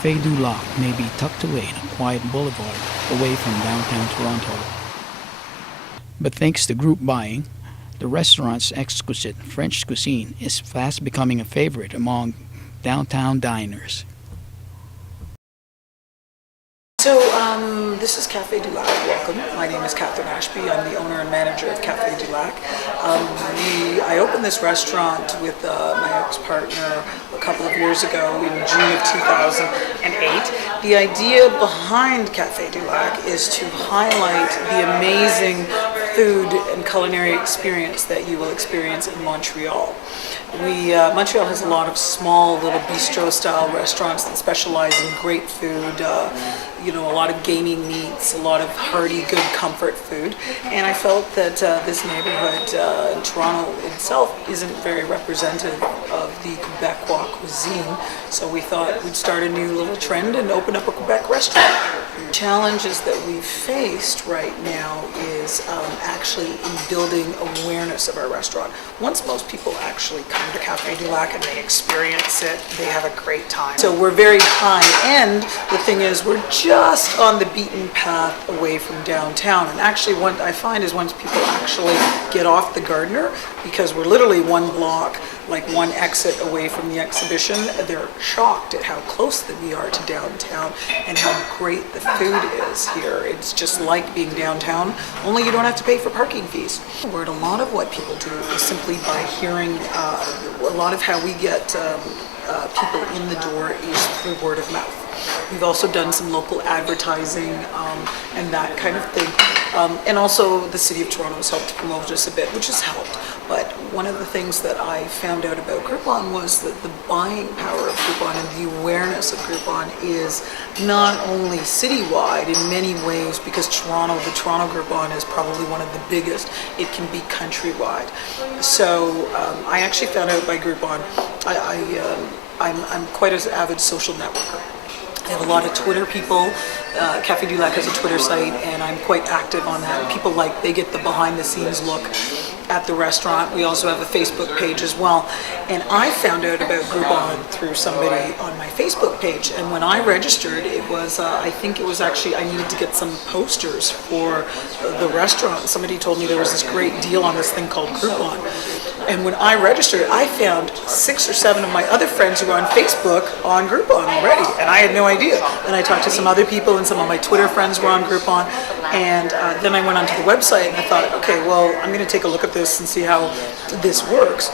Café du Lac may be tucked away in a quiet boulevard away from downtown Toronto. But thanks to group buying, the restaurant's exquisite French cuisine is fast becoming a favorite among downtown diners. This is Café du Lac. Welcome. My name is Catherine Ashby. I'm the owner and manager of Café du Lac. I opened this restaurant with my ex-partner a couple of years ago in June of 2008. The idea behind Café du Lac is to highlight the amazing food and culinary experience that you will experience in Montreal. Montreal has a lot of small little bistro-style restaurants that specialize in great food, a lot of gaming meats, a lot of hearty, good comfort food. And I felt that this neighborhood in Toronto itself isn't very representative of the Quebecois cuisine. So we thought we'd start a new little trend and open up a Quebec restaurant. The challenges that we've faced right now is actually in building awareness of our restaurant. Once most people actually come to Café du Lac and they experience it, they have a great time. So we're very high end. The thing is, we're just on the beaten path away from downtown. And actually what I find is once people actually get off the Gardiner, because we're literally one block, like one exit away from the exhibition, they're shocked at how close that we are to downtown and how great the food is here. It's just like being downtown, only you don't have to pay for parking fees. A lot of what people do is simply by hearing, a lot of how we get people in the door is through word of mouth. We've also done some local advertising and that kind of thing. And also the City of Toronto has helped promote us a bit, which has helped. But one of the things that I found out about Groupon was that the buying power of Groupon and the awareness of Groupon is not only citywide in many ways, because the Toronto Groupon is probably one of the biggest, it can be countrywide. So I actually found out by Groupon, I'm quite an avid social networker. I have a lot of Twitter people. Café du Lac has a Twitter site, and I'm quite active on that. People they get the behind-the-scenes look at the restaurant. We also have a Facebook page as well. And I found out about Groupon through somebody on my Facebook page. And when I registered, it was, I think it was actually, I needed to get some posters for the restaurant. Somebody told me there was this great deal on this thing called Groupon. And when I registered, I found 6 or 7 of my other friends who were on Facebook on Groupon already, and I had no idea. Then I talked to some other people, and some of my Twitter friends were on Groupon, and then I went onto the website, and I thought, okay, well, I'm going to take a look at this and see how this works.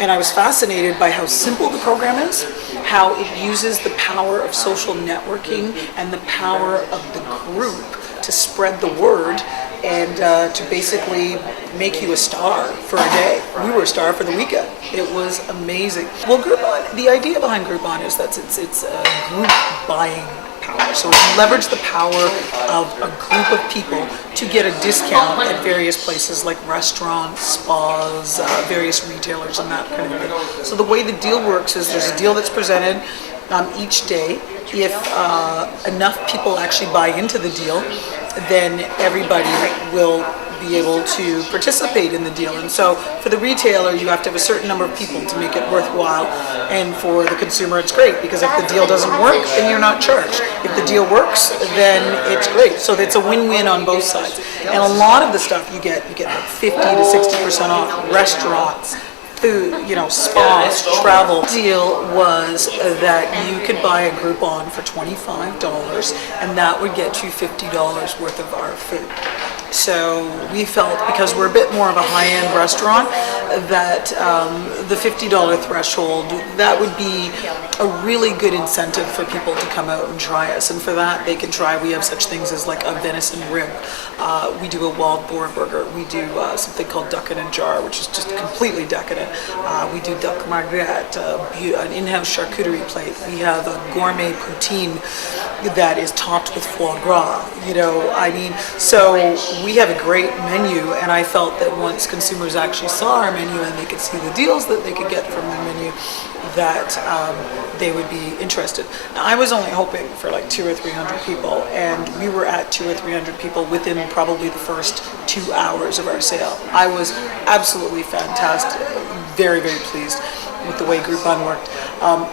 And I was fascinated by how simple the program is, how it uses the power of social networking and the power of the group to spread the word and to basically make you a star for a day. We were a star for the weekend. It was amazing. Well, Groupon, the idea behind Groupon is that it's a group buying power. So we leverage the power of a group of people to get a discount at various places like restaurants, spas, various retailers and that kind of thing. So the way the deal works is there's a deal that's presented each day. If enough people actually buy into the deal, then everybody will be able to participate in the deal. And so for the retailer, you have to have a certain number of people to make it worthwhile. And for the consumer, it's great, because if the deal doesn't work, then you're not charged. If the deal works, then it's great. So it's a win-win on both sides. And a lot of the stuff you get like 50 to 60% off restaurants, food, spas, travel. The deal was that you could buy a Groupon for $25, and that would get you $50 worth of our food. So we felt, because we're a bit more of a high-end restaurant, that the $50 threshold, that would be a really good incentive for people to come out and try us. And for that, they can try, we have such things as like a venison rib. We do a wild boar burger. We do something called duck in a jar, which is just completely decadent. We do duck marguerite, an in-house charcuterie plate. We have a gourmet poutine that is topped with foie gras. So we have a great menu, and I felt that once consumers actually saw our menu and they could see the deals that they could get from the menu, that they would be interested. Now, I was only hoping for like 200 or 300 people, and we were at 200 or 300 people within probably the first 2 hours of our sale. I was absolutely fantastic, very, very pleased. with the way Groupon worked.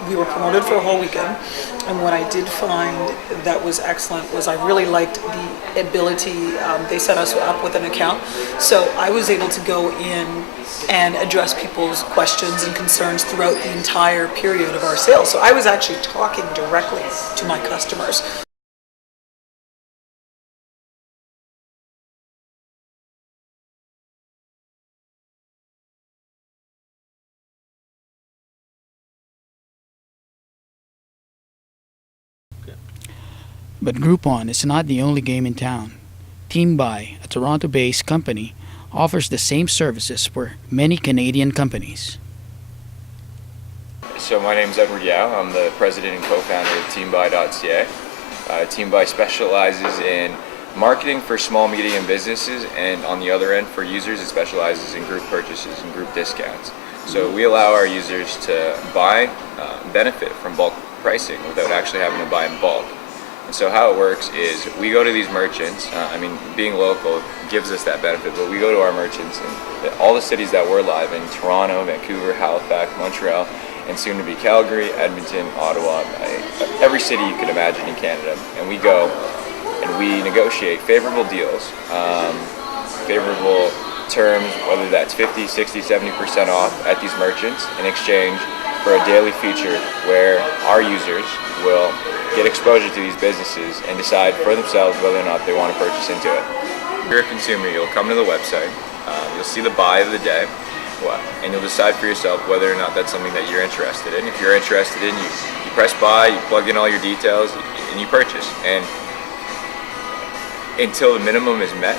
We were promoted for a whole weekend, and what I did find that was excellent was I really liked the ability, they set us up with an account, so I was able to go in and address people's questions and concerns throughout the entire period of our sales. So I was actually talking directly to my customers. But Groupon is not the only game in town. TeamBuy, a Toronto-based company, offers the same services for many Canadian companies. So my name is Edward Yao. I'm the president and co-founder of TeamBuy.ca. TeamBuy specializes in marketing for small, medium businesses, and on the other end for users, it specializes in group purchases and group discounts. So we allow our users to buy, benefit from bulk pricing without actually having to buy in bulk. And so how it works is we go to these merchants, being local gives us that benefit, but we go to our merchants in all the cities that we're live in, Toronto, Vancouver, Halifax, Montreal, and soon to be Calgary, Edmonton, Ottawa, every city you could imagine in Canada. And we go and we negotiate favorable deals, favorable terms, whether that's 50, 60, 70% off at these merchants in exchange for a daily feature where our users will get exposure to these businesses and decide for themselves whether or not they want to purchase into it. If you're a consumer, you'll come to the website, you'll see the buy of the day, and you'll decide for yourself whether or not that's something that you're interested in. If you're interested in, you press buy, you plug in all your details, and you purchase. And until the minimum is met,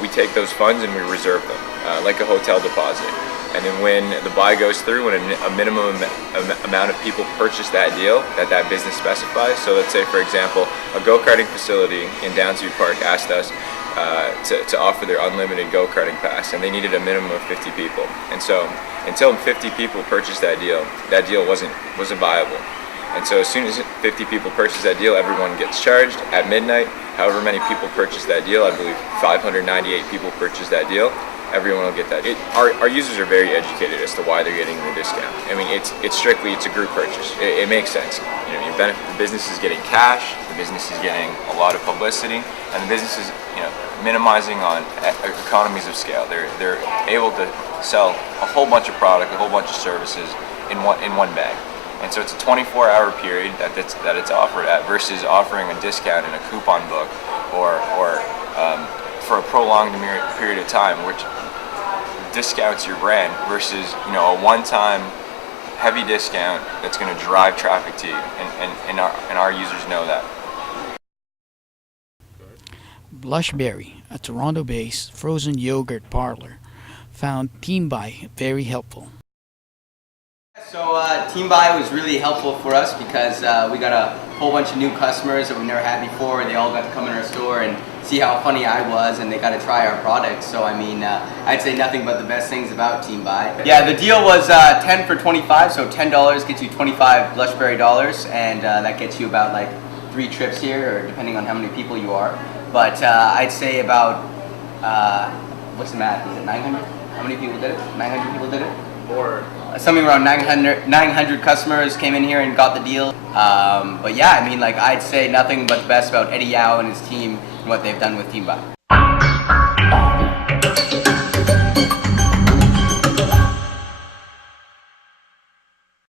we take those funds and we reserve them, like a hotel deposit. And then when the buy goes through, when a minimum amount of people purchase that deal that business specifies, so let's say, for example, a go-karting facility in Downsview Park asked us to offer their unlimited go-karting pass, and they needed a minimum of 50 people. And so until 50 people purchased that deal wasn't viable. And so as soon as 50 people purchase that deal, everyone gets charged at midnight. However many people purchase that deal, I believe 598 people purchase that deal, everyone will get that. Our users are very educated as to why they're getting the discount. I mean, it's a group purchase. It makes sense. You benefit, the business is getting cash, the business is getting a lot of publicity, and the business is minimizing on economies of scale. They're able to sell a whole bunch of product, a whole bunch of services in one bag. And so it's a 24-hour period that it's offered at, versus offering a discount in a coupon book or for a prolonged period of time, which discounts your brand, versus a one-time heavy discount that's going to drive traffic to you, and our users know that. Blushberry, a Toronto-based frozen yogurt parlor, found TeamBuy very helpful. So TeamBuy was really helpful for us because we got a whole bunch of new customers that we never had before. They all got to come in our store and see how funny I was, and they got to try our products. So I mean, I'd say nothing but the best things about TeamBuy. Yeah, the deal was 10 for 25, so $10 gets you 25 Blushberry dollars, and that gets you about like 3 trips here, or depending on how many people you are. But I'd say about, what's the math? Is it 900? How many people did it? 900 people did it? Or something around 900 customers came in here and got the deal. But yeah, I mean, like, I'd say nothing but the best about Eddie Yao and his team and what they've done with TeamBuy.